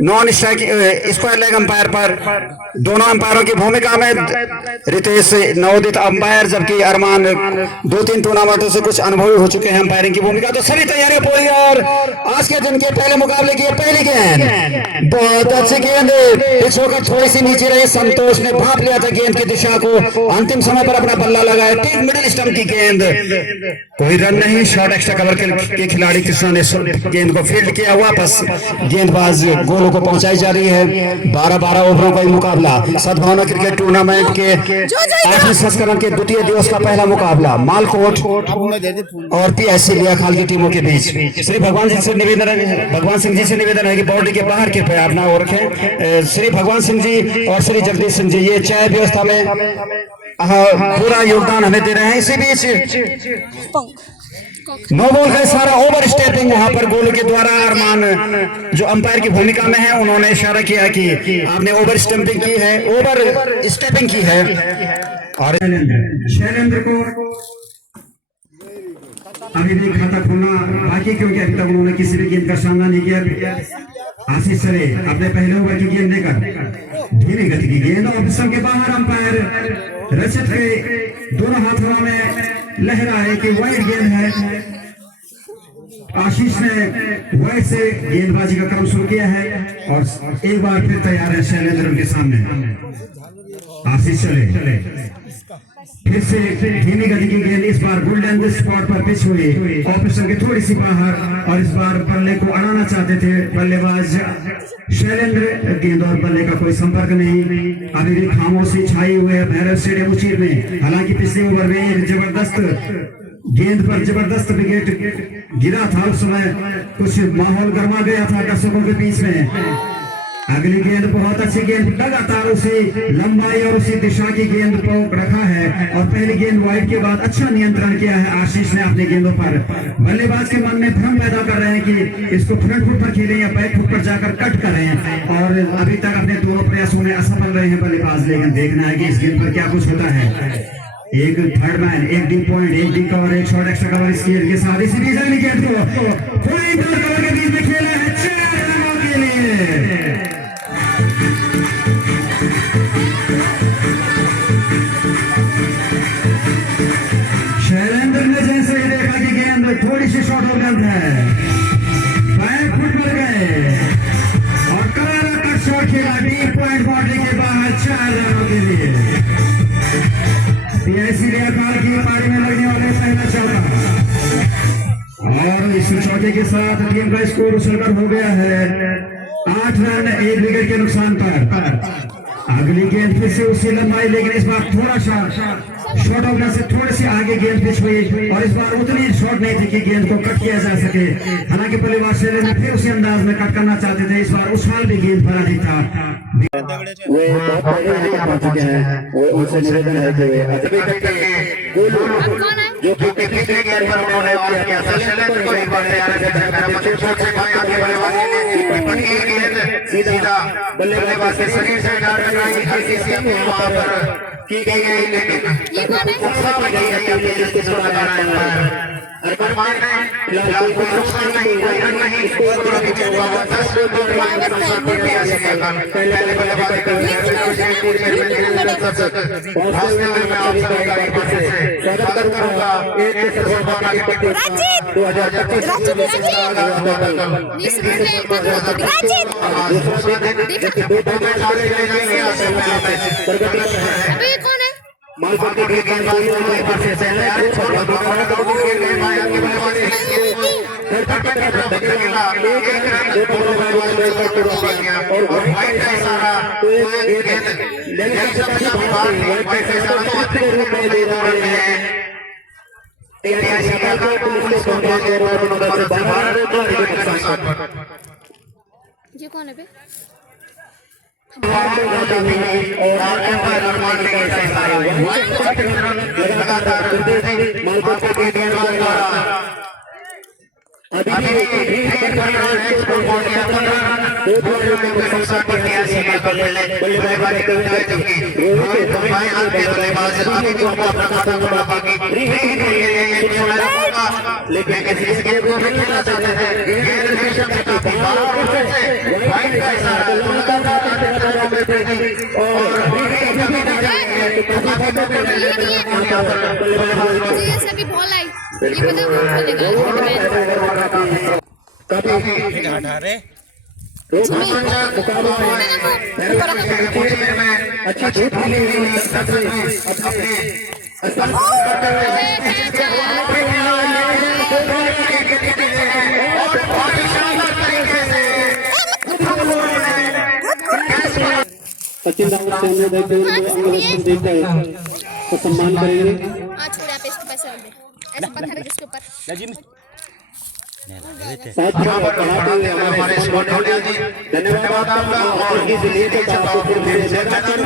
Non square leg umpire पर दोनों अंपायरों की भूमिका में रितेश नवोदित अंपायर, जबकि अरमान 2-3 टूर्नामेंटों से कुछ अनुभवी हो चुके हैं अंपायरिंग की भूमिका। तो सभी तैयारियां पूरी और आज के दिन के पहले मुकाबले की पहली गेंद बहुत अच्छी गेंद, पिच होकर थोड़ी सी नीचे रही, संतोष ने भाप लिया था गेंद की दिशा को, अंतिम समय पर अपना बल्ला लगाया, ठीक मिडिल स्टंप की गेंद, कोई रन नहीं। शॉर्ट एक्स्ट्रा कवर के खिलाड़ी कृष्णा ने गेंद को फील्ड किया, वापस गेंदबाज गोलों को पहुंचाई जा रही है। 12-12 ओवरों का मुकाबला सद्भावना क्रिकेट टूर्नामेंट के 8वें संस्करण के द्वितीय दिवस का पहला मुकाबला मालकोट और पीएससी लियाखाल की टीमों के बीच। श्री भगवान सिंह से निवेदन है कि बाउंड्री के बाहर कृपया अपना और रखें। श्री भगवान सिंह जी और श्री जगदीश सिंह जी ये चाय व्यवस्था में पूरा योगदान हमें दे रहे हैं। इसी बीच नो बॉल है सारा, ओवर स्टेपिंग वहां पर गोल के द्वारा अरमान जो अंपायर की भूमिका में है उन्होंने इशारा किया कि आपने ओवर स्टंपिंग की है, ओवर स्टेपिंग की है। और शैलेंद्र को अभी भी खाता खोलना बाकी, क्योंकि अभी तक उन्होंने किसी भी गेंद का सामना नहीं किया। आशीष सरे अपने पहले ओवर की गेंद लेकर धीमी गति की गेंद और सबके बाहर अंपायर रचित के दोनों हाथों में लहरा है कि वाइड गेंद है। आशीष ने वाइड से गेंदबाजी का क्रम शुरू किया है और एक बार फिर तैयार है शैलेंद्र उनके सामने। आशीष चले फिर से धीमी गति की गेंद, इस बार गोल्डन स्पॉट पर पिच हुई, ऑपरेशन के थोड़ी सी बाहर, और इस बार बल्ले को अड़ाना चाहते थे बल्लेबाज शैलेंद्र, गेंद और बल्ले का कोई संपर्क नहीं। अभी भी खामोशी छाई हुई है भैरव स्टेडियम उचीर में। हालांकि पिछले ओवर में एक जबरदस्त गेंद पर जबरदस्त विकेट गिरा था, उस समय कुछ माहौल गर्मा गया था दर्शकों के बीच में। अगली गेंद बहुत अच्छी गेंद, लगातार उसी लंबाई और उसी दिशा की गेंद को रखा है और पहली गेंद वाइड के बाद अच्छा नियंत्रण किया है आशीष ने अपनी गेंदों पर। बल्लेबाज के मन में भ्रम पैदा कर रहे हैं कि इसको फ्रंट फुट पर खेलें या बैक फुट पर जाकर कट करें, और अभी तक अपने दोनों प्रयासों में असफल रहे हैं बल्लेबाज। लेकिन देखना है कि इस गेंद पर क्या कुछ होता है। एक थर्ड मैन, एक डीप पॉइंट, एक डीप कवर, एक शॉर्ट एक्स्ट्रा कवर इस गेंद के साथ। इसी बीच अगली गेंद को पॉइंट और कवर के बीच में खेला है 4 रनों के लिए। शैलेंद्र ने जैसे ही देखा कि गेंद थोड़ी सी शॉर्ट हो गई है, बैक फुट पर गए और करारा का शॉट खेला डीप पॉइंट बाउंड्री के बाहर 4 रनों के लिए। पीएससी लियाखाल की पारी में लगने वाले पहला चौका, और इस चौके के साथ टीम का स्कोर उछलकर हो गया है 8 रन 1 विकेट के नुकसान पर। अगली गेंद फिर से उसी लंबाई, लेकिन इस बार थोड़ा सा शॉर्ट ऑफ से थोड़ी सी आगे गेंद पिच हुई और इस बार उतनी शॉर्ट नहीं थी कि गेंद को कट किया जा सके। हालांकि बल्लेबाज शैलेंद्र फिर उसी अंदाज में कट करना चाहते थे, इस बार उछाल भी गेंद पर अधिक था। वे बहुत पहले यहाँ पहुंच चुके हैं, वो उनसे निवेदन है कि वे जो उन्होंने सीधा बल्लेबाज के शरीर से की गई है, लेकिन अरमान ने फिलहाल कोई नुकसान नहीं, कोई रन नहीं, पूरा विकेट हुआ 10 रन का नुकसान कर दिया है। पहले बल्लेबाज का रास्ते में मैं आप सभी का एक बार से स्वागत करूंगा। एक के सफलता की पट्टी 2025 अभी कौन है मालपुर के गेंदबाजी में पासे से है और दोनों को खेल रहे हैं आगे बल्लेबाजी एक और वाइड का इशारा गेंद लेग से बाहर वाइड का इशारा के रूप में दे रहे हैं। टीआईसी का पुलिस को कंट्रोल कर रहा है, दोनों से बाहर ये कौन है बे? और आगे पर अरमान के लगातार मालपुर के गेंदबाज द्वारा अभी स्कोर बोर्ड किया 15 के नुकसान पर किया सीमा पर बल्लेबाजी करते हुए जबकि रोहित भाई आपके बल्लेबाज अभी तो अपना खाता खोला बाकी लेकिन इस गेम को भी खेलना चाहते हैं गेंद रिसेप्शन से काफी बाहर वाइड का इशारा और ये सभी बॉल आई ये पता कभी हटा रे अच्छा जीत अपने सचिन रावत से अनुरोध है कि अंगलक्षण देकर तो सम्मान करेंगे। छोड़ आप इसको पैसे दे ऐसा पत्थर है जिसके ऊपर साथ में बढ़ाते हुए हमारे स्कॉट होने जी धन्यवाद आपका और इस लीग का आपको फिर मेरे मैदान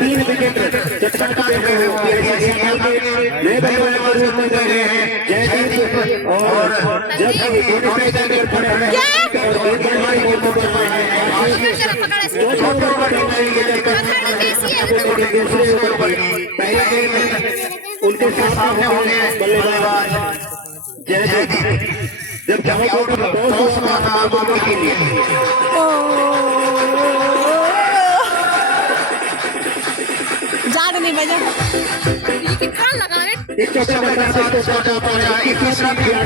तीन विकेट चटका और जब उनके सामने होंगे बल्लेबाज जयदीप जब के लिए ज़्यादा नहीं बजा लेकिन कहाँ लगा रे तीसरा खिलाड़ी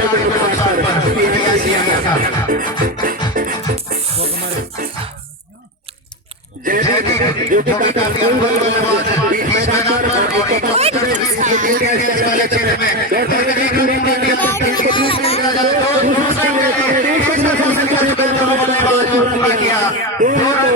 जो कि बल्लेबाज बीच मैदान पर पहुंचा दिया है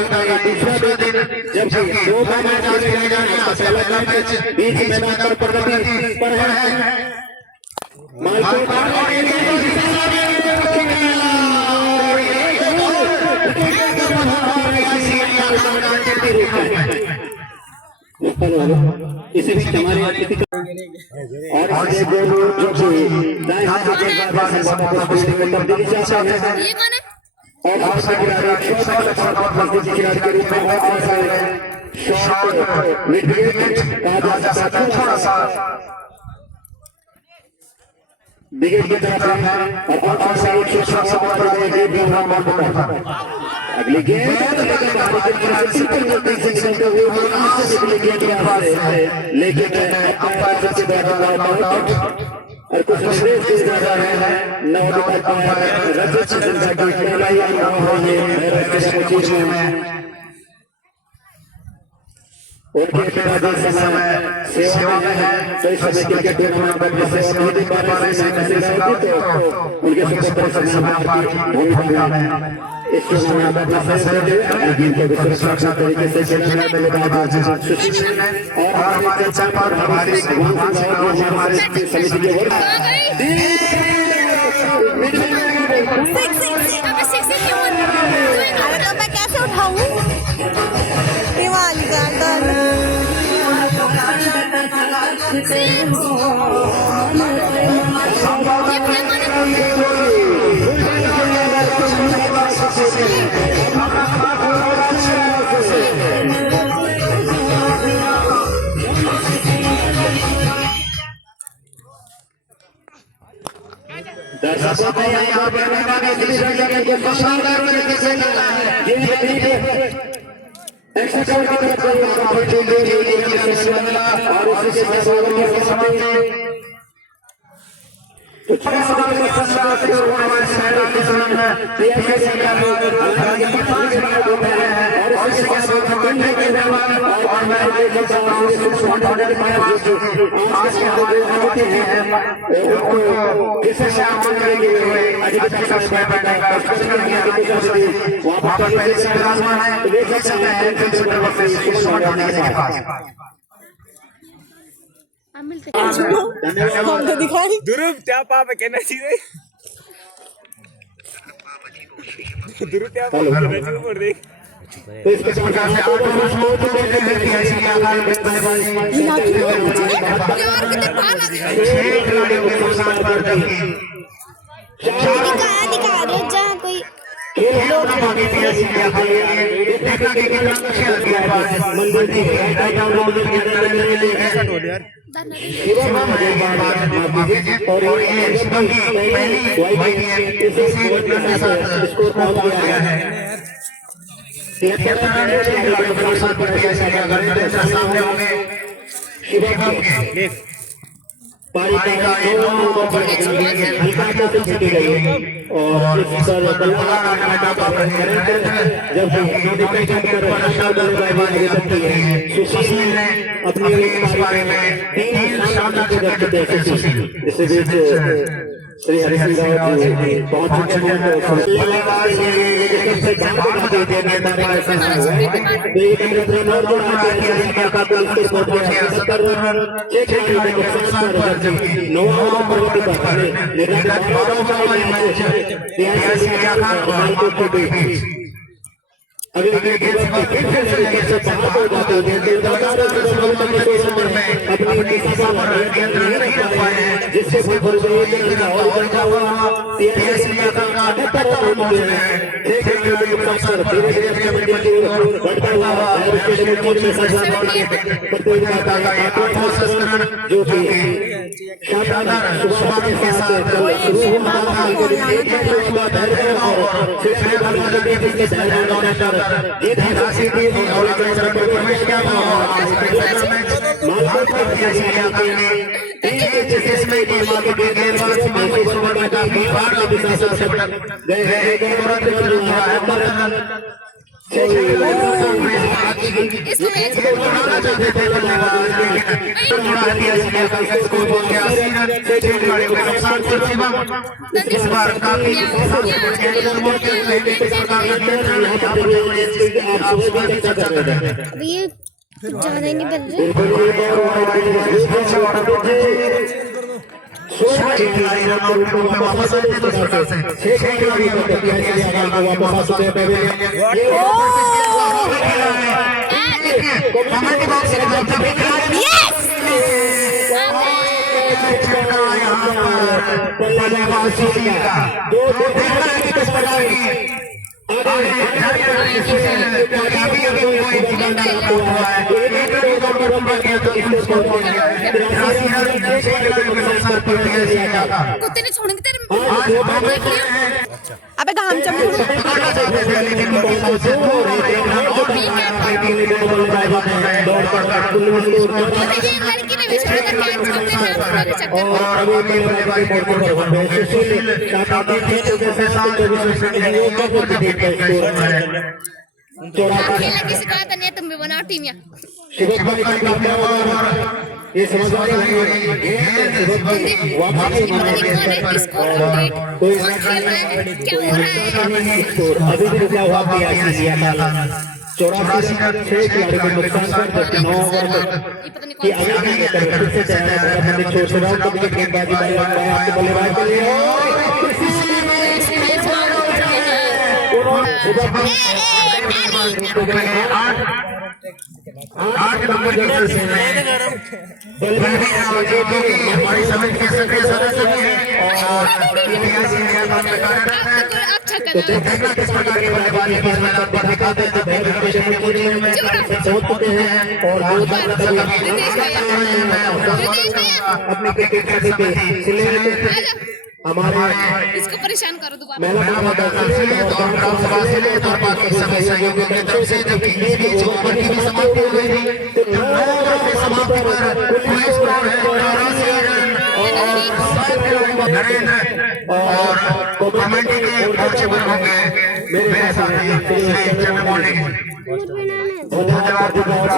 तैयार है दूसरा दिन जबकि दो मैच आज खेले जाने हैं पहला मैच बीच मैदान पर प्रगति पर है इसी बीच हमारे और जो दाएं हाथ के गेंदबाज हैं तब्दीली चाहते हैं ये कौन है और आपसे खिलाड़ी खिलाड़ी के रूप में शॉट विकेट कहा जा सकता है थोड़ा सा विकेट की तरफ है और साइड से अगली गेंद लेकिन अंपायर से और कुछ विशेष चीज नजर है नौ रजत उनके पिताजी समय सेवा में है तो इस समय क्रिकेट टूर्नामेंट में सेवा नहीं दे पा रहे हैं तो उनके सुपुत्र समय भूमिका में इस टूर्नामेंट में गेम को सुरक्षा तरीके से खेलने में बल्लेबाज सुशील और हमारे चंपार हमारे भगवान सिंह और हमारे समिति के वर्ग कैसे उठाऊं वाली गार्डन दर्शकों को यहाँ पर शानदार तरीके से एक्सट्रा और उसी के समय तो हम मिलते हमने दिखाई ध्रुव त्या पाप कहना चाहिए ध्रुव त्या पाप कहना चाहिए बोल दे तो इस प्रकार से आठ ओवर हो चुके हैं कि ऐसी आकार में बल्लेबाजी यार कितने बाल आ गए 6 खिलाड़ियों के नुकसान पर जबकि दिखा दो जहां कोई लोग बाकी थी ऐसी आकार में देखना कि कितना अच्छा किया है मंदिर की राइट आउट राउंड के अंदर ले लेंगे शिवम है बात और ये शिवम की पहली वाइट इसी के साथ स्कोर पहुंच गया है 73 रन खिलाड़ियों के नुकसान पर ऐसे अगर सामने होंगे शिवम के पारी का 2 ओवर पर हल्का से जीती गई और इस पर बल्ला का पर जब नोटिफिकेशन पर अच्छा बल्लेबाजी करती है सुशील ने अपनी इस पारी में 3 शानदार छक्के जड़े सुशील इस बीच श्री हरिहर राव जी पहुंच चुके हैं बल्लेबाज से जवाब दे देने का ऐसा है एक रन और जोड़ा किया का स्कोर पहुंच गया 70 रन 6 खिलाड़ियों के नुकसान पर जबकि 9 ओवर पर है निर्धारित 12 ओवर का मैच है 83 के आधार पर अगले गेम में फिर से बाहर हो जाते हैं लगातार अपनी पर नियंत्रण नहीं कर पाए हैं जिससे और का 78 रन पहुंचे हैं एक खिलाड़ी का अवसर धीरे-धीरे कबड्डी की ओर बढ़ता हुआ और उसके टीम में सजा प्रतियोगिता का एक और संस्करण जो कि शानदार शुरुआत के साथ शुरू हुआ था एक शुरुआत है और फिर बल्लेबाजी के साथ ये राशि की और चरण में प्रवेश किया मालूम किया गया कि जिसमें कि मालूम के गेंदबाज मालूम वर्मा का भी बार अभिशासन से गए हैं एक और बन रहा है पर इस मैच को बनाना चाहते थे बल्लेबाज लेकिन थोड़ा दिया का स्कोर हो गया 80 रन से खिलाड़ियों के नुकसान पर शिवम इस बार काफी अभी ये ज्यादा ही नहीं बन रहे खिलाड़ी रन आउट में वापस आते हैं इस प्रकार से 6 खिलाड़ी वापस आते हैं कमेंट बॉक्स में जब खिलाड़ी बल्लेबाज का दो देखना है कि किस प्रकार की कुत्ते ने छोड़ेंगे तेरे अबे घाम चमक लड़की ने भी छोड़ा था खेलने की शिकायत नहीं है तुम भी बनाओ टीम या ये समझ आ रही है स्कोर अपडेट कौन खेल रहा है क्या हो रहा है अभी भी रुका हुआ PICC का 84 रन 6 खिलाड़ी के नुकसान पर 9 ओवर की आगे की तरफ फिर से हमने छोड़ से राउंड तक की गेंदबाजी आपके बल्लेबाज के लिए आठ नंबर जर्सी से हमारी समिति के सक्रिय सदस्य भी हैं और तो देखना किस प्रकार के बल्लेबाज इस मैदान पर दिखाते हैं टीम में होते हैं और अपनी क्रिकेट समिति हमारे इसको परेशान करो दोबारा महिला सहयोगियों की तरफ से जबकि इस बीच ओवर की भी समाप्ति हो गई थी तो 9 ओवर की समाप्ति पर कुल स्कोर है नरेंद्र और कमेटी के कोच पर होंगे मेरे साथी श्री चंद्र मौलिक धन्यवाद जी बहुत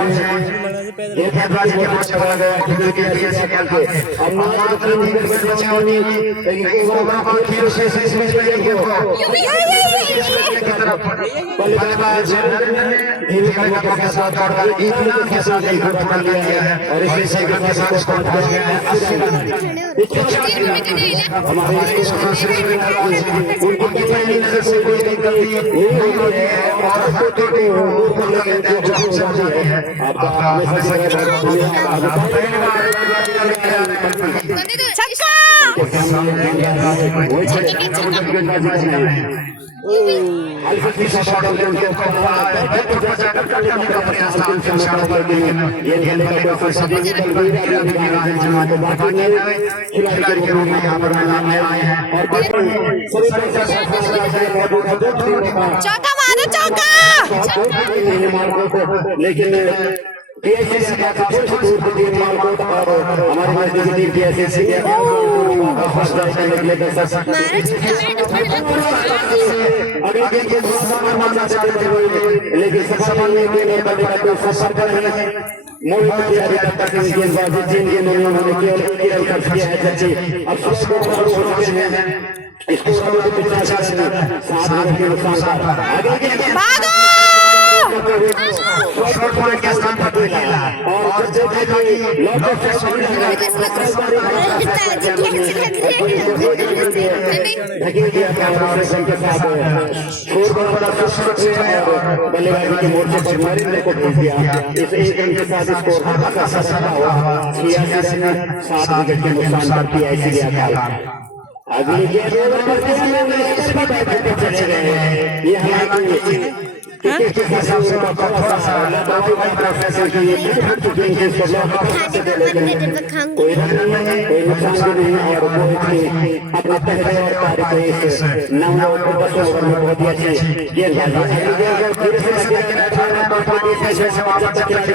ये फैसला के बहुत चला गया क्योंकि ऐसे खेल के अब मार तो नहीं कर बच्चे होनी लेकिन एक ओवर को खेल से इसमें को बल्लेबाज धीरे धीरे के साथ दौड़कर इतना के साथ एक गोल कर लिया है और इसी से के साथ स्कोर पहुंच गया है 80 रन हमारे उनको पहली नजर से कोई गलती नहीं हुई है और तो ऊपर लगे जो समझ है आपका हमेशा से छक्का अल्फी से शॉट के उनके ऊपर करने का प्रयास था ये खेलने का कोई फर्स्ट नहीं जमा को बाकी खिलाड़ी के रूप में यहां पर मैदान में आए हैं और चौका मारो चौका लेकिन पीएससी का काफी दूर टीम मार्को और हमारे नजदीकी टीम पीएससी के फर्स्ट करने के लिए अगर के सामान मानना चाहते थे लेकिन सामान में के लिए बड़े बड़े सफर कर रहे हैं मोहित की अभी तक गेंदबाजी चीन के उन्होंने केवल एक रन खर्च किया है जबकि अब सबको हो चुके हैं इसको तो पिछला चार से 7 रन के नुकसान का आगे के भागो शॉट पॉइंट के स्थान पर खेला और जब देखा कि लॉक ऑफ धकेल दिया कैमरा के साथ स्कोर बड़ा सुरक्षित से और बल्लेबाजी के मोर्चे पर नरेंद्र को भेज दिया इस एक रन के साथ स्कोर का सस्ता हुआ 86 रन 7 विकेट के नुकसान पर पीआईसी गया था अगली गेंद ओवर पर चले गए ये हमारी क्रिकेट के हिसाब से थोड़ा सा प्रोफेसर की ये हट चुके हैं इसको कोई रन नहीं कोई नुकसान नहीं और बहुत ही अपना पहले और तारीख इस 9 ओवर 10 ओवर में बहुत ही अच्छी गेंदबाजी फिर से से वापस खिलाड़ी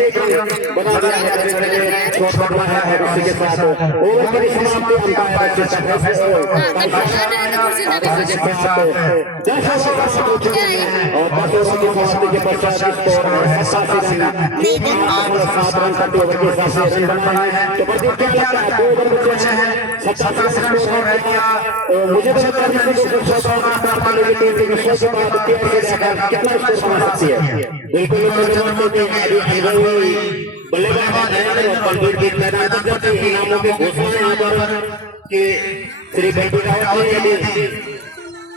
एक रन बना दिया है शॉट पकड़ा है उसी के साथ ओवर की समाप्ति अंपायर और 10 ओवर की समाप्ति के पश्चात स्कोर 87 रन 7 रन का ओवर के हिसाब से रन बनाए हैं तो प्रदीप क्या लगता है 2 ओवर बचे हैं 87 रन स्कोर है क्या मुझे तो लगता है कि 100 रन प्राप्त करने की टीम 100 के बाद कैसे कितना स्कोर बना सकती है बिल्कुल बल्लेबाज है बलबीर की मैदान तक जाते हैं इनामों के घोषणा यहाँ पर कि श्री बेटी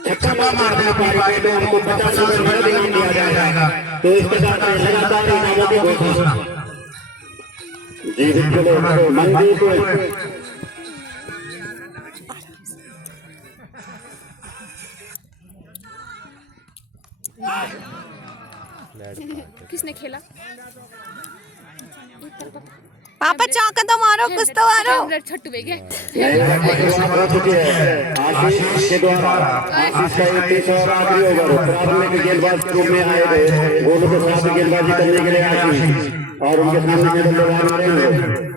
छक्का मार देना पाएगा तो हमको 50,000 रुपये इनाम दिया जाएगा तो इस प्रकार का लगातार इनामों की घोषणा जी बिल्कुल मनदीप किसने खेला पापा चौका तो मारो कुछ तो मारो छट्टू बेगे आशीष के द्वारा आशीष का 31 और आखिरी ओवर प्राथमिक गेंदबाज के रूप में आए थे गोलों के साथ गेंदबाजी करने के लिए आशीष और उनके सामने बल्लेबाज रहेंगे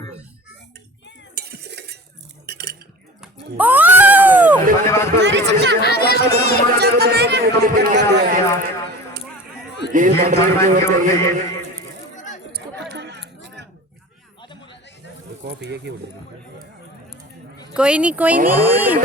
कोई नहीं कोई नहीं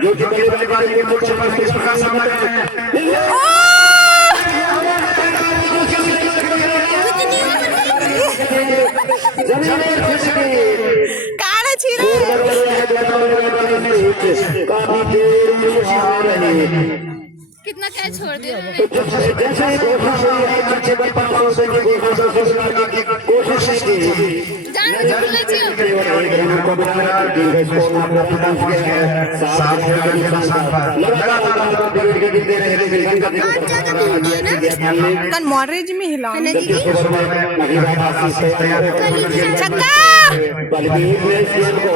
जो कि बल्लेबाजी के मोर्चे पर किस प्रकार सामना करते हैं काढ़ा छीरो काफी देर में आ रहे हैं कितना कैच छोड़ दिया जैसे ही कोशिश हुई है बच्चे पर 500 से की कोशिश की जान बोले जी को बिना टीम का स्कोर अपना पहुंच गया है 7 रन के नुकसान पर लगातार विकेट के गिरते रहे रन का कल मॉडरेज में हिला छक्का बलबीर ने सीएम को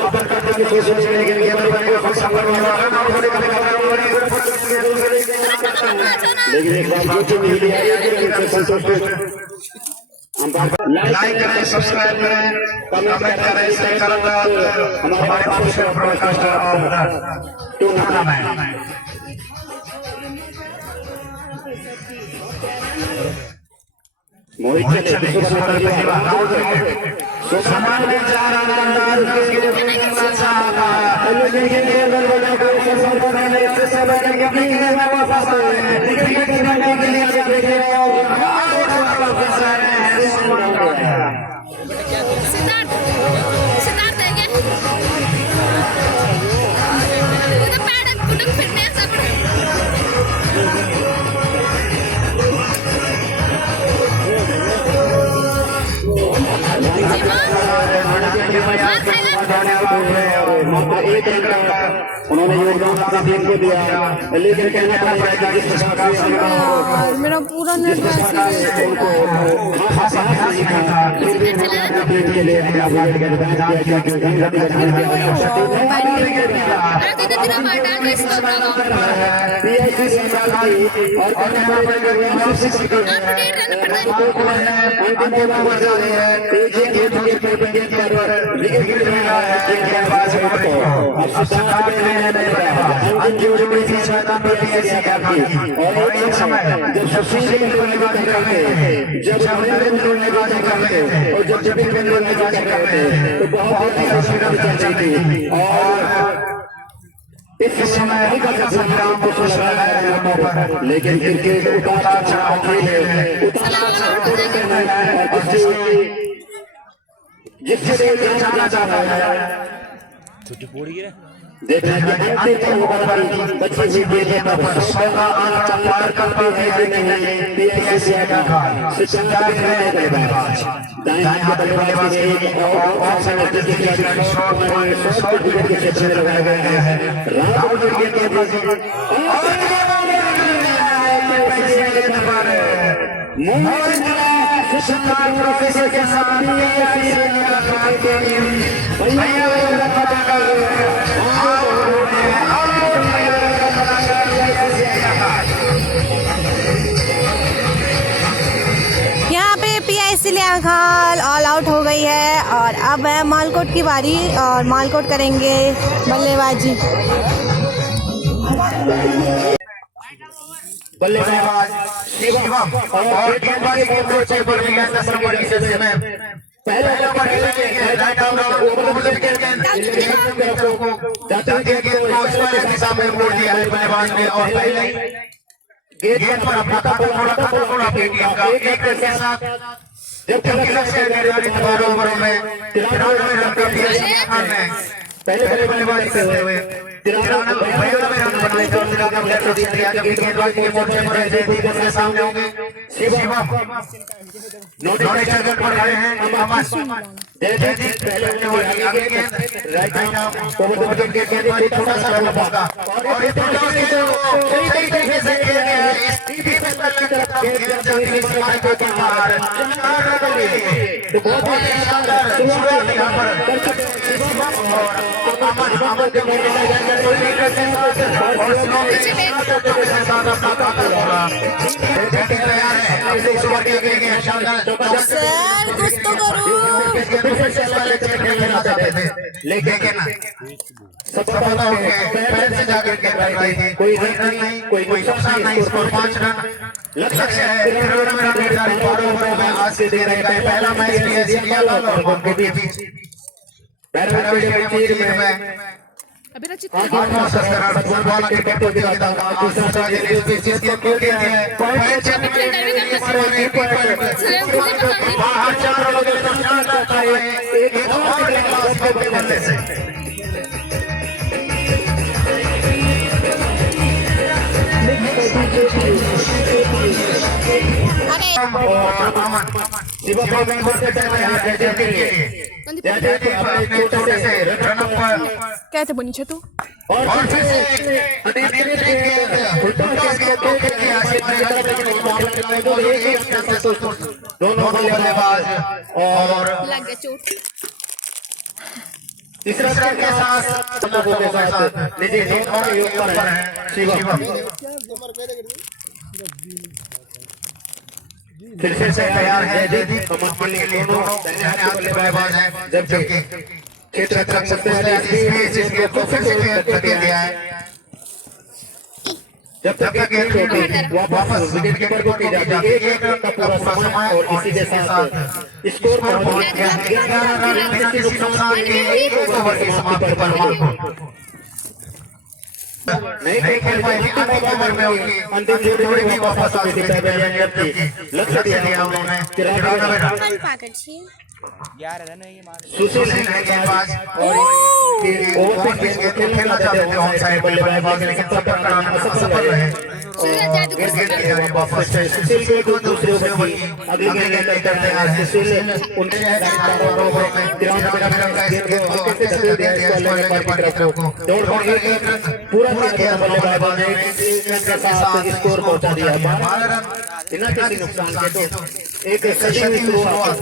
अपर करने की कोशिश करने के लिए लेकिन एक बार जो मिल गया संतोष लाइक करें, सब्सक्राइब करें, कमेंट करें, शेयर करें हमारे ऑफिशियल ब्रॉडकास्टर ऑफ टूर्नामेंट। मोहित चले सामान में जा रहा अंदाज के लिए चाहता है लेकिन ये गोल को सफल करने से सब के वापस आए क्रिकेट खेलने के लिए देखे और सिद्धार्थ है क्या उधर पैड उधर फिरने ऐसा उन्होंने योगदान अपनी टीम को दिया लेकिन कहना पड़ेगा कि सरकार मेरा पूरा नेट उनको के लिए इस समय संग्राम को लेकिन क्रिकेट उतार चढ़ाव जिससे जाना चाहता है छुट्टी पूरी है देखने के अंतिम ओवर पर बच्चे भी देखे पर 100 का आंकड़ा पार करते हैं कि नहीं पीएससी का सिचंदा भी रहे हैं बल्लेबाज दाएं हाथ बल्लेबाज एक और साइड के खिलाड़ी शॉट विकेट के क्षेत्र में लगाए गए हैं राहुल विकेट के पास और मोहन सुशांत प्रोफेसर के साथ यहाँ पे पीआईसी लियांखाल ऑल आउट हो गई है और अब है मालकोट की बारी और मालकोट करेंगे बल्लेबाजी। बल्लेबाज शिवम और गेंदबाजी के अप्रोच पर भी 10 नंबर की सेशन में पहले नंबर खेलेंगे राइट आर्म ओवर के जाते गेंद को स्क्वायर के सामने मोड़ दिया है बल्लेबाज ने और पहले गेंद पर अपना थोड़ा अपनी टीम का एक रन के साथ जब तक लक्ष्य निर्धारित 12 ओवरों में 93 रन का पीएससी पहले बल्लेबाजी करते हुए 93 रन बनाए तो 93 दिया जब गेंदबाजी के मोर्चे पर ऐसे दीपक के सामने होंगे शिवम नोटिस चक्कर पर खड़े हैं अमन जैसे पहले ने आगे गेंद राइट आर्म ओवर के गेंदबाजी छोटा सा रन होगा और ये टॉस के सही तरीके से खेल गया है इस टीवी में गेंद जाती है सीमा को बाहर 4 रन लिए तो बहुत ही शानदार शुरुआत यहां पर और अमन के सर कुछ तो करो। लेकिन सफलता हो गया पैर से जाकर के रही थी कोई रन नहीं कोई नुकसान नहीं स्कोर 5 रन लक्ष्य है 93 रन निर्धारित 12 ओवरों में आज से दे रहे हैं पहला मैच पीएससी इंडिया और बंगो के बीच पैराडाइज स्टेडियम में अभिरचित फुटबॉल क्रिकेट प्रतियोगिता का दूसरा दिन स्पेशल के खेल रहे हैं पॉइंट चेक बाहर 4 लोगों के साथ जाता है एक और क्लास को करने से शिवम में बढ़ते टाइम है जैसे के लिए जैसे अपने छोटे से रन अप क्या थे बनी तू और फिर से अनियंत्रित के आशीष तो एक दोनों बल्लेबाज और लग गया चोट तीसरा स्ट्रोक के साथ लोगों के साथ निजी टीम और योग पर है शिवम फिर से तैयार है जयदीप अमन के लिए दोनों दाहिने हाथ के बल्लेबाज हैं, जबकि क्षेत्र रक्षक सबसे पहले इसको फिर से कर दिया है। जब तक गेंद वापस विकेट कीपर को की जाती है, एक रन का पूरा समय और इसी के साथ स्कोर पर पहुंच गया 11 रन के नुकसान के एक ओवर की समाप्ति पर नहीं खेल पाए। आखिरी ओवर में उनकी अंतिम जोड़ी भी वापस आ गई थी, लक्ष्य दिया उन्होंने 93 रन। सुशील है गेंदबाज और ओवर पे खेलना चाहते थे ऑन साइड बल्लेबाज, लेकिन तब तक असफल रहे और गेंद के वापस सुशील को दूसरे ओवर की अगली गेंद लेकर तैयार है। सुशील उनके ओवर में 93 रन का गेंद को कैसे धकेल दिया इसको लेकर की तरफ को दौड़ कर एक रन पूरा किया बल्लेबाज ने, एक के साथ स्कोर पहुंचा दिया 12 रन बिना किसी नुकसान के। तो एक सही शुरुआत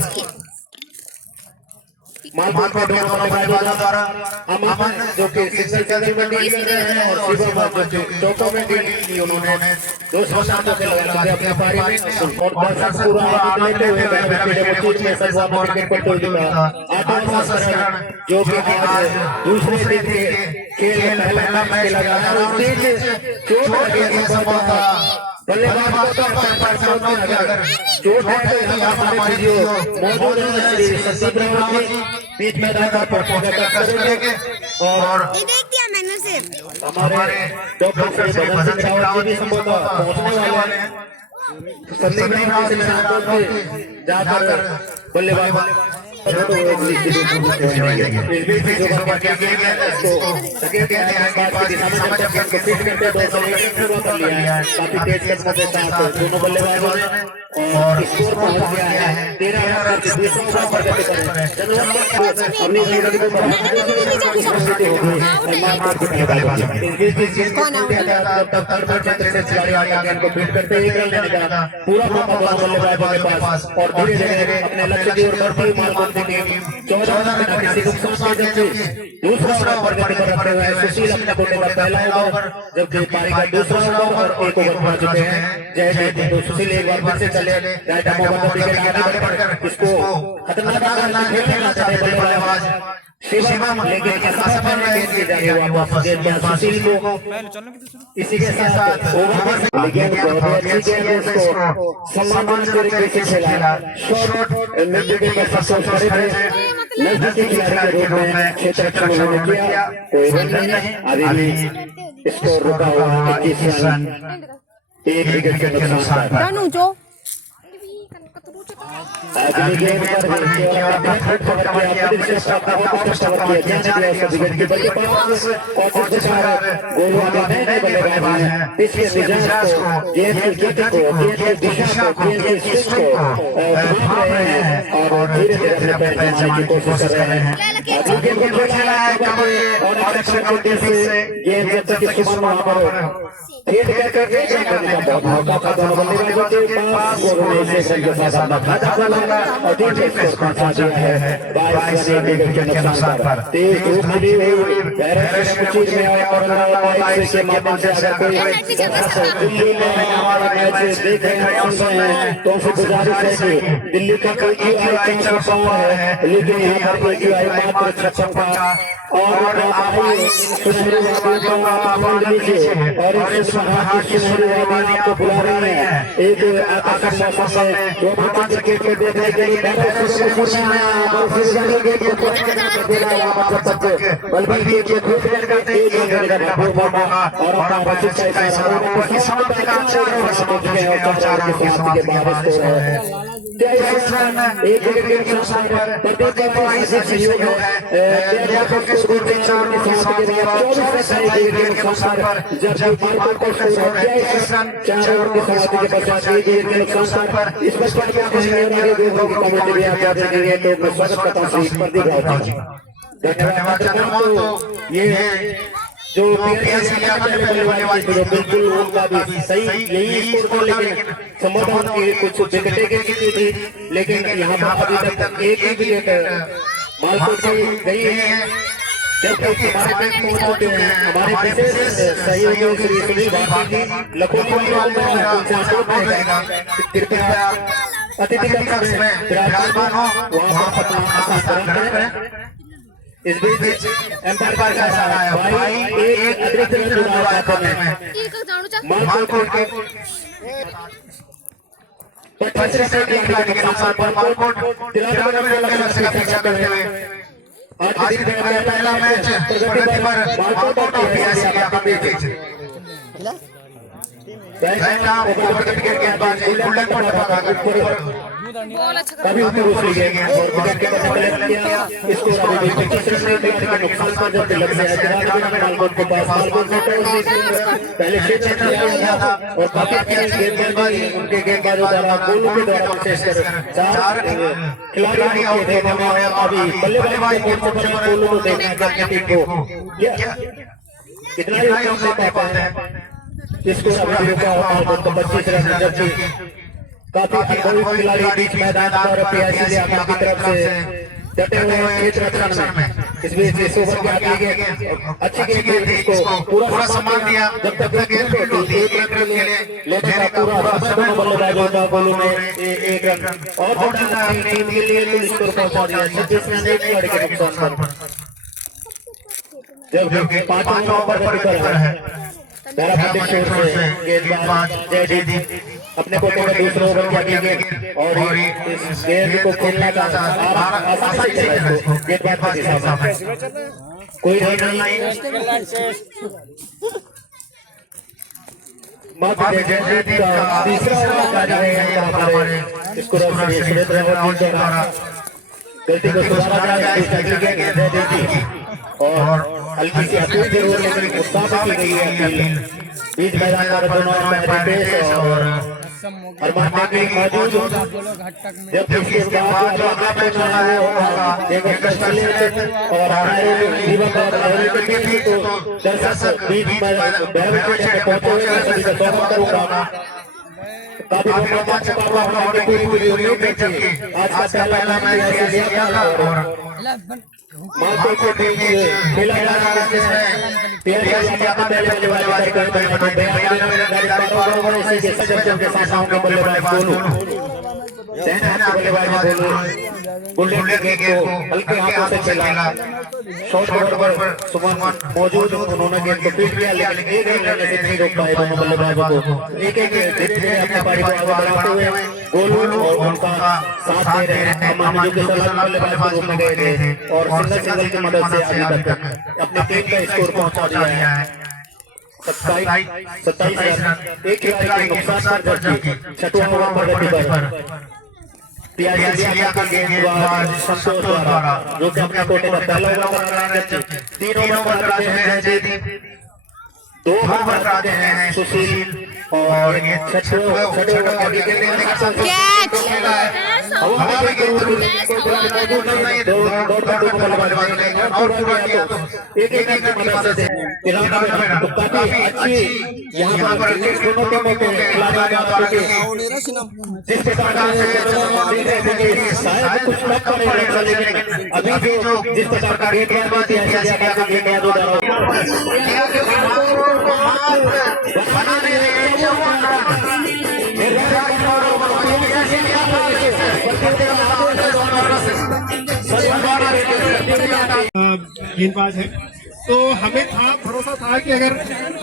मालकोट के दोनों बल्लेबाजों द्वारा अमन जो कि सिंगल चेंज में डील कर रहे हैं और शिवम जो चौकों में डील की उन्होंने 200 शॉटों के लगातार अपनी पारी में और दर्शक पूरा लेते हुए मैच में सब बॉल क्रिकेट को तोड़ दिया। 8वां संस्करण जो कि आज दूसरे दिन के खेल में पहला मैच खेला जा रहा है, चोट लगी है संभवतः बल्लेबाज को तो चोट है तो यहाँ हमारी जो मौजूद है सचिव ब्राह्मण जी बीच मैदान पर परफॉर्म करेंगे और हमारे डॉक्टर भगत सिंह रावत जी भी संभवतः पहुंचने वाले हैं। संदीप रावत से जाकर बल्लेबाज इस बीच जो बल्लेबाज किया गया है उसको सेकंड के बाद की दिशा में जब गेंद को फीड करते हैं 201 कर लिया है, काफी तेज कदमों के साथ दोनों बल्लेबाजों ने और स्कोर पहुंच गया है 13 रन के दूसरे ओवर पर गति कर रहे हैं। अपनी लीड को उपस्थिति हो गई और मार्क को बल्लेबाज इस बीच गेंद को जब तक थर्ड क्षेत्र से खिलाड़ी आगे गेंद को फीड करते एक रन लेने का पूरा मौका बल्लेबाजों के पास और धीरे धीरे अपने लक्ष्य की ओर बढ़ती मालकोट की टीम 14 रन बिना किसी नुकसान के दूसरा ओवर करते हुए सुशील अपने कोटे का पहला ओवर जबकि पारी का दूसरा ओवर और एक ओवर पहुंच चुके हैं। जयदीप तो सुशील एक बार फिर से चले राइट आर्म ओवर विकेट आगे बढ़कर इसको खतरनाक खेलना चाहते बल्लेबाज शिवम, लेकिन असफल रहे गेंद की जाने वापस गेंद सुशील को इसी के साथ ओवर में गेंद को सम्मान तरीके से खेला शॉट नजदीक के सबसे बड़े नजदीकी खिलाड़ी के रूप में क्षेत्र रक्षक ने किया, कोई रन नहीं। अभी स्कोर रुका हुआ 21 रन एक विकेट के नुकसान पर। अगली गेंद पर बल्लेबाज है पिछले मिजाज को गेंद की गति को गेंद की दिशा को गेंद की स्विंग को घुमा रहे हैं और धीरे धीरे अपने पैर जमाने की कोशिश कर रहे हैं। अगली गेंद को खेला है कमरे और एक्शन को से गेंद जब तक सुमन वहां पर खेल कर गेंद करने का बहुत मौका था दोनों बल्लेबाजों के पास गोल से के साथ अपना खाता लगा और टीम स्कोर पहुंचा दिया है 22 रन विकेट के नुकसान पर। तेज धूप मिली हुई बैरस कुछ में और लाइव के माध्यम से अगर कोई दिल्ली में हमारा मैच देख रहे हैं तो उनसे गुजारिश है कि दिल्ली का कोई यूआई 400 है लेकिन यहाँ पर कोई यूआई मात्र 56 और आइए सुनहरी वादी को आमंत्रित लीजिए और इस सुनहरी वादी को बुला रहे हैं एक आकर्षक मौसम में जो रोमांच क्रिकेट देखने के लिए बैठे से खुशी में और फिर जाने के लिए देना वहां पर तक बल्कि के क्रिकेट करते एक गेंद का भरपूर मौका और अपना बच्चे का इशारा और किसान का 4 ओवर समाप्त हुए और 4 ओवर के समाप्ति के बाद स्कोर है 23 रन एक विकेट के नुकसान पर। प्रत्येक के पास सहयोग है स्कोर के 4 के साथ के लिए 24 रन एक विकेट के नुकसान पर जबकि मालकोट को स्कोर 23 रन 4 ओवर के समाप्ति के पश्चात एक विकेट के नुकसान पर। इस पर क्या कुछ नहीं आगे देखो कि कमेंट भी आप देखेंगे तो मैं स्वागत करता हूं प्रदीप राव जी। धन्यवाद। तो ये जो पीएस के बल्लेबाज जो बिल्कुल उनका भी सही यही स्कोर था लेकिन संबोधन की कुछ विकेटें गिरी थी लेकिन यहाँ पर अभी तक एक ही विकेट मालकोट की गई है जबकि हमारे पहुंचते हैं हमारे विशेष सहयोगी श्री सुनील भारती जी लखोटी कृपया अतिथि कक्ष में विराजमान हो वहाँ पर आसन ग्रहण करें। इस बीच एम्पायर का इशारा है भाई एक अतिरिक्त में मालकोट के 25 से 1 लाख के नुकसान पर मालकोट 93 रन से पीछा करते हुए आज के पहला मैच प्रगति पर मालकोट और पीएससी के बीच पहला ओवर के विकेट के बाद गोल्डन पर कभी उसने दूसरी गेंद और विकेट के पहले किया इसको अभी 25 रन के नुकसान पर जब लग गया मालकोट के पास मालकोट ने पहले 6 रन किया था और काफी गेंदबाजी उनके गेंदबाजों द्वारा गोलों के द्वारा विशेष कर 4 खिलाड़ी आउट थे अभी बल्लेबाजी के सबसे बड़े गोलों को देखना है टीम को कितना ही हम ले पाते हैं इसको अभी रुका हुआ है 25 रन जबकि काफी अनुभवी खिलाड़ी बीच मैदान पर पीएससी की तरफ से डटे हुए हैं इस रक्षण में। इस बीच इस ओवर के आगे अच्छी गेंद इसको पूरा सम्मान दिया जब तक गेंद होती है 1 रन के लिए लेने का पूरा बल्लेबाजों का गोलों में 1 रन और टीम के लिए कुल स्कोर पहुंचा दिया 26 रन 1 विकेट के नुकसान पर जबकि 5वां ओवर पर है गेंदबाज जयदीप अपने कोटे में दूसरे ओवर के आगे और इस गेंद को खेलना का आसानी से गेंदबाज के सामने कोई रन नहीं जयदीप का तीसरा ओवर का जो है हमारे इसको सुरेंद्र द्वारा गलती को सुधारा जाए जयदीप और हल्की सी अपील जरूर लेकिन उत्साह की गई है बीच मैदान पर दोनों पेश और अरमान नागिन मौजूद जब इसके बाद अगला मैच होना है एक चले और हमारे जीवन का के लिए तो दर्शक बीच बैरन के पहुंचे हुए सभी का स्वागत करूंगा काफी रोमांचक मुकाबला होने की पूरी उम्मीद है कि आज का पहला मैच ऐसे लिया था और मालकोट को टीम के खेला जा रहा है पीएससी का पहले बल्लेबाजी करते हैं 92 ऐसे के सज्जन के साथ आऊंगा बल्लेबाज बोलूं सेना बल्लेबाजी बोलूं बुलेट के गेंद को हल्के हाथों से खेला शॉर्ट ओवर पर सुमन मौजूद उन्होंने गेंद को पीट लिया लेकिन एक रन से नहीं रोक पाए दोनों बल्लेबाजों को एक देखते हैं अपनी पारी को आगे बढ़ाते हुए गोल और उनका साथ दे रहे हैं हमारे जो सलाम बल्लेबाज को रोकने गए थे और सिंगल की मदद से अभी तक अपनी टीम का स्कोर पहुंचा दिया है 27 रन एक खिलाड़ी के नुकसान पर जबकि 6वां ओवर पर गति पर पीएससी का गेंदबाज संतोष द्वारा जो कि अपने कोटे का पहला ओवर कर रहे हैं 3 ओवर कर रहे हैं जयदीप 2 ओवर कर रहे हैं सुशील और ये 6 ओवर आगे खेलने का कैच हवा में गेंद मौजूद नहीं दो बल्लेबाज ने आउट पूरा किया तो एक की मदद से काफी अच्छी यहाँ पर दोनों टीमों के खिलाड़ियों के जिस प्रकार शायद कुछ लग नहीं रहा लेकिन अभी भी जो जिस प्रकार का गेंदबाजी है गेंदबाजों द्वारा गेंदबाज है तो हमें था भरोसा था कि अगर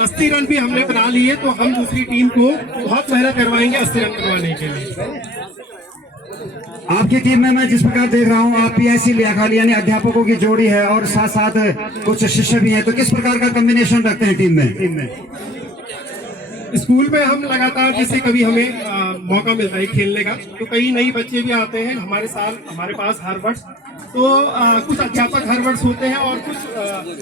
80 रन भी हमने बना लिए तो हम दूसरी टीम को बहुत मेहनत करवाएंगे 80 रन करवाने के लिए। आपकी टीम में मैं जिस प्रकार देख रहा हूँ आप पीएससी लियाखाली यानी अध्यापकों की जोड़ी है और साथ साथ कुछ शिष्य भी हैं तो किस प्रकार का कॉम्बिनेशन रखते हैं टीम में? स्कूल में हम लगातार जैसे कभी हमें मौका मिलता है खेलने का तो कई नई बच्चे भी आते हैं हमारे पास हर वर्ष तो कुछ अध्यापक हर वर्ष होते हैं और कुछ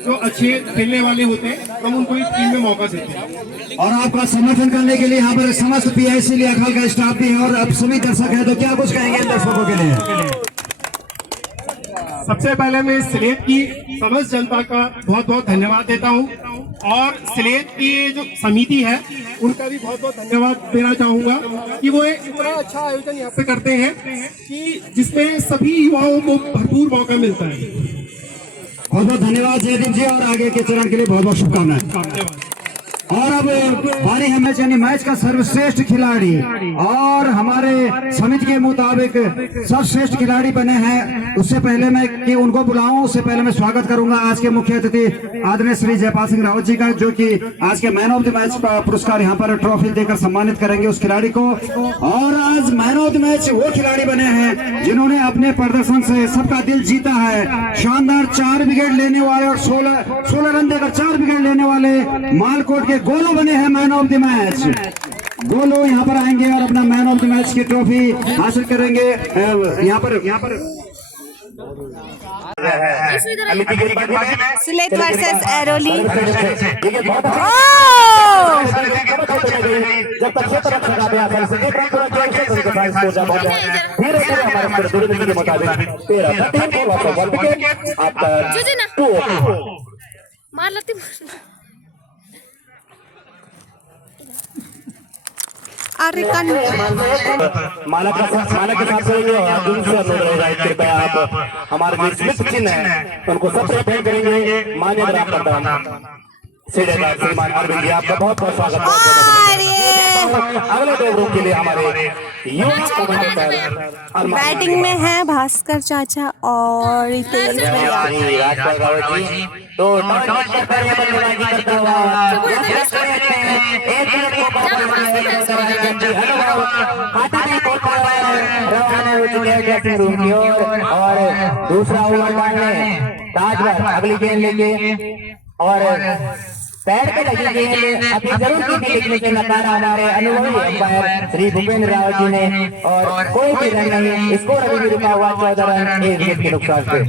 जो अच्छे खेलने वाले होते हैं हम उनको इस टीम में मौका देते हैं। और आपका समर्थन करने के लिए यहाँ पर समस्त पीएससी लियाखाल का स्टाफ भी है और अब सभी दर्शक हैं तो क्या कुछ कहेंगे दर्शकों के लिए? सबसे पहले मैं स्लेट की समस्त जनता का बहुत बहुत धन्यवाद देता हूं और स्लेट की जो समिति है उनका भी बहुत बहुत धन्यवाद देना चाहूंगा कि वो एक इतना अच्छा आयोजन यहाँ पे करते हैं कि जिसमें सभी युवाओं को भरपूर मौका मिलता है। बहुत बहुत धन्यवाद जयदीप जी और आगे के चरण के लिए बहुत बहुत शुभकामनाएं। और अब बारी है मैच यानी मैच का सर्वश्रेष्ठ खिलाड़ी और हमारे समिति के मुताबिक सर्वश्रेष्ठ खिलाड़ी बने हैं। उससे पहले मैं कि उनको बुलाऊं उससे पहले मैं स्वागत करूंगा आज के मुख्य अतिथि आदरणीय श्री जयपाल सिंह रावत जी का, जो कि आज के मैन ऑफ द मैच का पुरस्कार यहाँ पर ट्रॉफी देकर सम्मानित करेंगे उस खिलाड़ी को। और आज मैन ऑफ द मैच वो खिलाड़ी बने हैं जिन्होंने अपने प्रदर्शन से सबका दिल जीता है। शानदार 4 विकेट लेने वाले और 16 रन देकर 4 विकेट लेने वाले मालकोट के गोलू बने हैं man of the match. Golu यहाँ पर आएंगे और अपना मैन ऑफ द मैच की ट्रॉफी हासिल करेंगे। यहाँ पर सिलेट वर्सेस एरोली। जब तक क्षेत्र रक्षा का अभ्यास है एक रन तुरंत जोड़िए तो उनके प्राइस को जब धीरे धीरे हमारे दुर्नीति के मुताबिक 13 लॉस ऑफ 1 विकेट आफ्टर 2 मार लेती अरे कन मालक के साथ रहेगा। कृपया आप हमारे जो स्मृति चिन्ह है उनको सबसे भेंट करेंगे। मान्य श्रीमान अरविंद जी आपका बहुत बहुत स्वागत है। अगले 2 ग्रुप के लिए हमारे बैटिंग में है भास्कर चाचा और रितेश भैया। तो और दूसरा ओवर डालने ताजवर अगली गेंद लेके और पैर पे लगी गेंद अभी जरूर की लिखने के नकारा हमारे अनुभवी अंपायर श्री भूपेंद्र रावत जी ने और कोई भी रन नहीं, स्कोर अभी भी रुका हुआ 14 रन 1 विकेट के नुकसान से।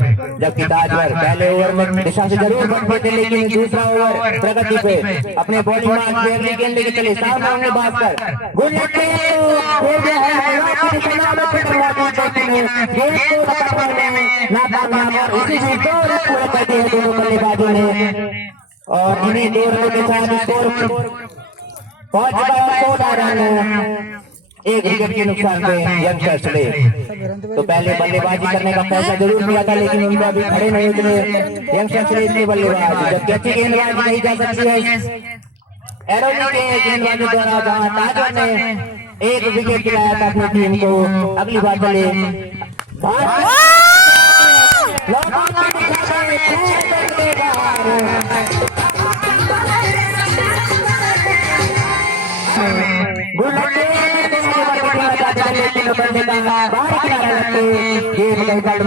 जबकि ताजवर पहले ओवर में दिशा से जरूर बढ़ते थे लेकिन दूसरा ओवर प्रगति पे अपने बॉलिंग मार्क पे अगली गेंद लेके चले। सामने भास्कर गुड दोनों बल्लेबाजों ने और इन्हीं 2 रनों के साथ स्कोर पहुंच गया 14 रन 1 विकेट के नुकसान पे यंगस्टर्स ने। तो पहले बल्लेबाजी करने का फैसला जरूर किया था लेकिन उनका अभी खड़े नहीं उतरे यंगस्टर्स ने इतने बल्लेबाज। जबकि अच्छी गेंदबाजी नहीं जा सकती है एरोली के गेंदबाजों द्वारा, जहां ताजवर ने 1 विकेट दिलाया था अपनी टीम को। अगली बार चले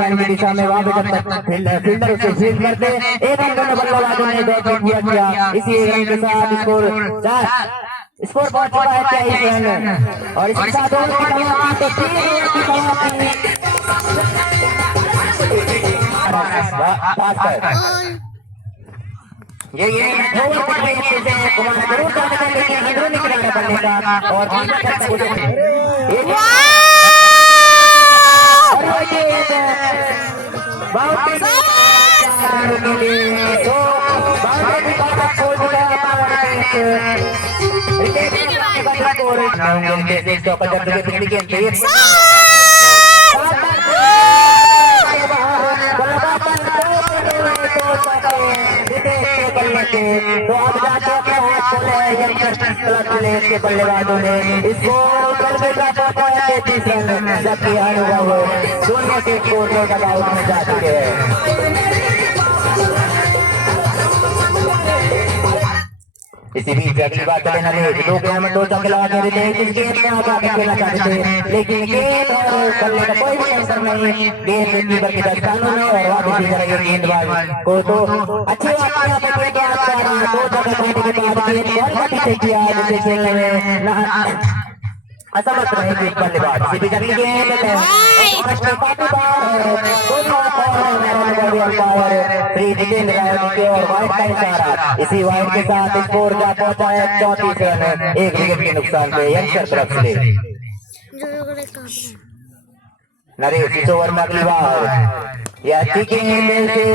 की दिशा में वहां तक फील्डर उसे फील्ड करते एक रन करने बल्लेबाजों ने 2 विकेट किया। इसी एक रन के साथ स्कोर पहुंच चुका है 23 रन और इसके साथ ये तो अब जाके अपने हाथ खोले के बल्लेबाजों ने इसको करने का पता है 33 रन। जबकि अनुभव दोनों के स्कोर में दबाव में जा चुके हैं। इसी बीच अगली बार चले नरेश 2 गेंद में 2 छक्के लगा के देते हैं। इस गेंद में आप आगे खेलना चाहते थे लेकिन गेंद और बल्ले का कोई भी टेंशन नहीं। गेंद कीपर के दस्तानों में और वापस भी करेंगे गेंदबाज को। तो अच्छी बात है आप अपने के आप 2 छक्के के बाद गेंद और गति से किया जिसे खेलने में असमर्थ रहे बल्लेबाज। इसी बीच अगली गेंद इसी वाइड के साथ स्कोर जा पहुंचा है 34 रन 1 विकेट के नुकसान पे यंगस्टर तरफ से। नरेश इस ओवर में अगली बार यह अच्छी गेंद से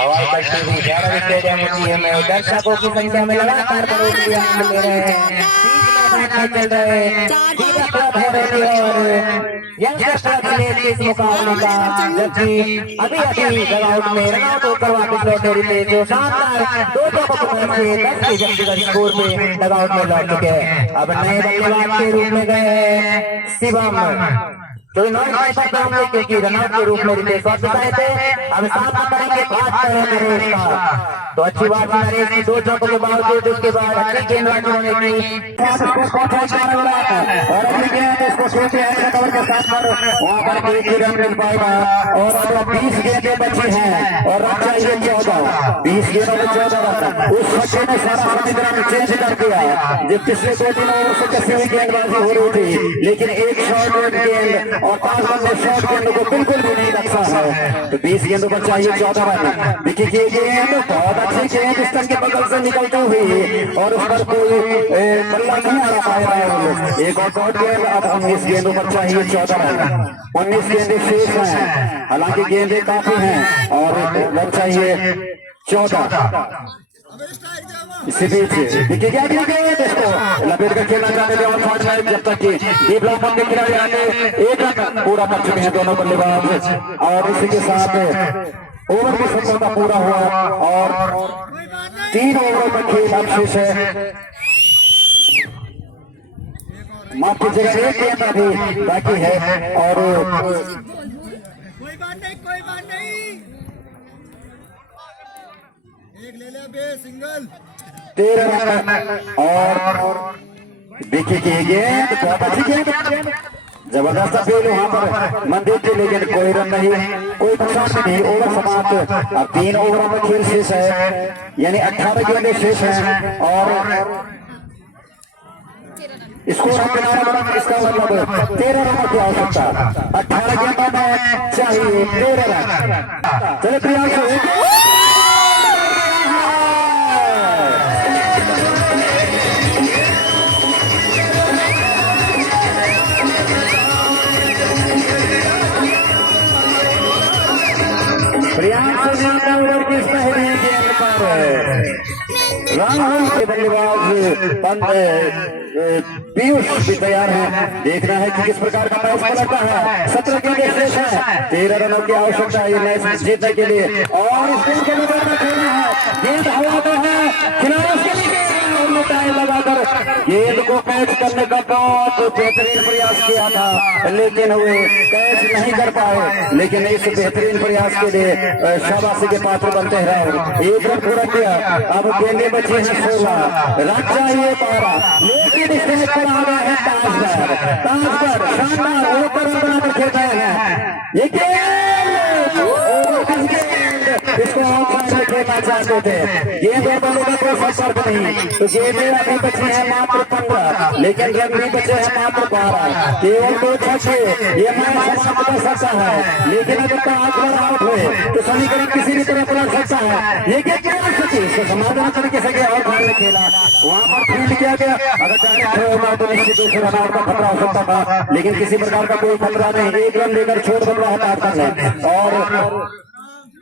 हवाई पट्टी भी गैरव स्टेडियम में दर्शकों की संख्या में लगातार बढ़ोतरी हम ले रहे हैं। चल रहे हैं हो रही है और इस मुकाबले का जबकि अभी रनआउट में रनआउट होकर वापस लौटे रहे जो शानदार 2 परफॉर्मेंस के 10 के जबकि स्कोर पे रनआउट में लौट चुके हैं। अब नए बल्लेबाज के रूप में गए हैं शिवम तो क्योंकि रनआउट के रूप में रितेश वापस आए थे। अब सामना करेंगे नरेश का तो अच्छी बात है नरेश की 2 चौकों के बावजूद उसके बाद अच्छी गेंदबाजी होने की और अभी गेंद इसको सोचे हैं कवर के साथ पर वहां पर एक ही रन मिल पाएगा और अब 20 गेंदें बची हैं और रन चाहिए 14 20 गेंदों में 14 रन। उस बच्चे ने सारा समीकरण चेंज कर दिया जब पिछले 2-3 ओवर से कैसे हुई गेंदबाजी हो रही थी लेकिन एक शॉर्ट गेंद और 5 बंदे शॉर्ट गेंदों को बिल्कुल भी नहीं रखा है तो 20 गेंदों पर चाहिए 14 रन। देखिए गेंद बहुत अच्छी गेंद स्टंप के बगल से निकलती हुई और उस पर कोई बल्ला नहीं आ पाया है। एक और शॉर्ट गेंद अब 19 गेंदों पर चाहिए 14 रन। 19 गेंदें शेष हैं हालांकि गेंदें काफी हैं और रन चाहिए 14। इसी बीच देखिए क्या इसको लपेट कर खेलना चाहते थे और पांच मैच जब तक कि डीप लॉन्ग के खिलाड़ी आके 1 रन पूरा कर चुके हैं दोनों बल्लेबाज और इसी के साथ ओवर की सफलता पूरा हुआ और 3 ओवरों का खेल अब शेष है। माफ कीजिएगा 1 गेंद अभी बाकी है और कोई बात नहीं एक ले ले बे सिंगल 13 रन और देखिए कि गेंद बहुत अच्छी गेंद जबरदस्त अपील वहां पर मंदिर के लेकिन कोई रन नहीं कोई नुकसान नहीं। ओवर समाप्त अब 3 ओवरों में खेल शेष है यानी 18 गेंदें शेष हैं और स्कोर इसका मतलब 13 रनों की आवश्यकता 18 गेंदों में चाहिए 13 रन। चलिए प्रियांशु ओवर की पहली गेंद पर राहुल के बल्लेबाज पीयूष भी तैयार है। देखना है कि किस प्रकार का मैच पलटता है। 17 गेंदें शेष है 13 रनों की आवश्यकता है ये मैच जीतने के लिए और इस गेंद के नजर में खेलना है। गेंद हवा में है खिलाड़ी के लिए टाइम लगाकर गेंद को कैच करने का बहुत बेहतरीन प्रयास किया था लेकिन वे कैच नहीं कर पाए। लेकिन इस बेहतरीन प्रयास के लिए शाबाशी के पात्र बनते रहे। 1 रन पूरा किया अब गेंदें बची हैं 16 रन चाहिए 12 लेकिन इसमें पर आ गया है ताजगर शानदार ऊपर बनाकर खेल रहे हैं। ये इसको में खेलना चाहते थे गेंद बल्ले का कोई फर्क नहीं तो गेंदें अभी बचे हैं मात्र 15 लेकिन रन भी बचे हैं मात्र 12 केवल 2 छक्के ये मैच समाप्त कर सकता है। लेकिन अगर 5 रन आउट हुए तो समीकरण किसी भी तरह पलट सकता है लेकिन इसको समाधान तरीके से और ध्यान में खेला वहां पर फील्ड किया गया। अगर चाहे होगा तो निश्चित रूप से रन आउट का खतरा हो सकता था लेकिन किसी प्रकार का कोई खतरा नहीं। 1 रन लेकर छोड़ बदला हटा कर और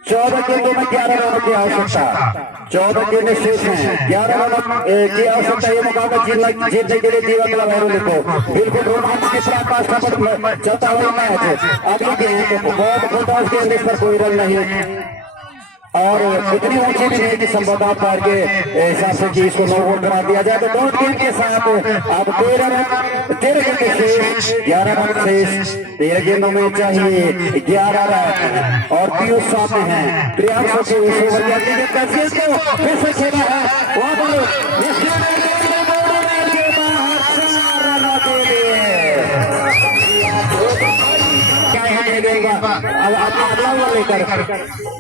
14 गेंदों में 11 रनों की आवश्यकता 14 गेंदें शेष हैं 11 रनों की आवश्यकता। ये मुकाबला जीतने के लिए दीवा बहरोली को बिल्कुल रोमांच के साथ चलता हुआ मैच अभी गेंद बहुत खुलदास गेंद इस पर कोई रन नहीं और इतनी ऊंची भी नहीं कि संभवतः पार के हिसाब से कि इसको 9 ओवर करा दिया जाए तो 2 गेंद के साथ अब 13 गेंदें शेष 11 रन शेष 13 गेंदों में चाहिए 11 रन और पीयूष सामने हैं। प्रियांशु को इस ओवर को फिर से खेला है वहां पर लेकर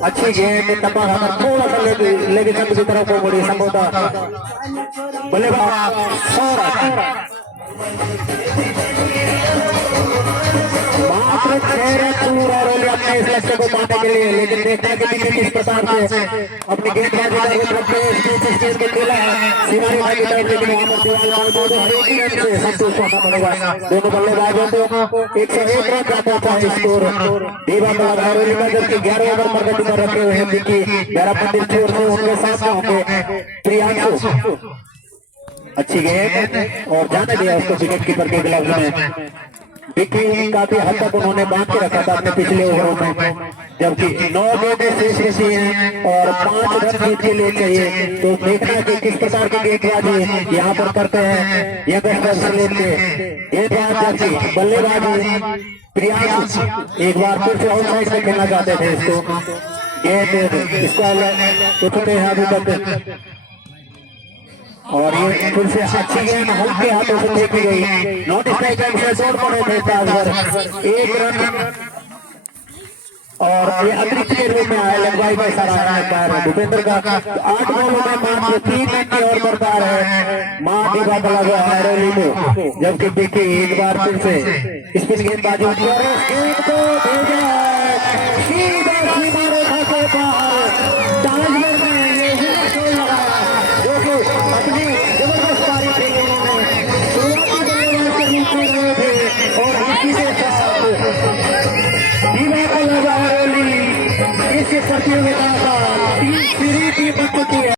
अच्छी गेंद टप्पा थोड़ा सा लेके चंद की तरफ को मुड़ी संभवतः बल्लेबाज मात्र 6 रन पूरा रोल अपने इस लक्ष्य को पाने के लिए लेकिन देखते हैं कि किस प्रकार से अपनी गेंदबाजी को खेला है शिवानी भाई की तरफ लेकिन वहां पर दीवार मौजूद है, एक ही रन से संतोष को हटाना पड़ेगा। दोनों बल्लेबाजों को 101 रन का पहुंचा स्कोर। दीवा बल्लेबाजों का जबकि 11 ओवर पर गति पर रखे हुए हैं विकी गैरापंडिल छोर से उनके साथ होंगे प्रियांशु। अच्छी गेंद और जाने दिया उसको विकेट कीपर के ग्लव्स में। विकी काफी हद तक उन्होंने बांध के रखा था अपने पिछले ओवरों में, जबकि 9 गेंदें शेष बची हैं और 5 रन जीत के लिए चाहिए। तो देखना कि किस प्रकार की गेंदबाजी यहाँ पर करते हैं ये गेंदबाज बल्लेबाजी प्रियांशु एक बार फिर से आउटसाइड से खेलना चाहते थे इसको। गेंद इसको उठते हैं अभी तक और ये फिर से अच्छी गेंद हल्के हाथों से फेंकी गई। नॉट स्ट्राइक से शॉट पड़े थे ताजवर, 1 रन और ये अतिरिक्त के रूप में आया। लंबाई में सराहना है भूपेंद्र का 8 बॉलों में मात्र 3 रन की ओर बरकरार है। मां की बात अलग है रैली को, जबकि विकी एक बार फिर से स्पिन गेंदबाजी और गेंद को भेजा सीधा सीमा रेखा के बाहर।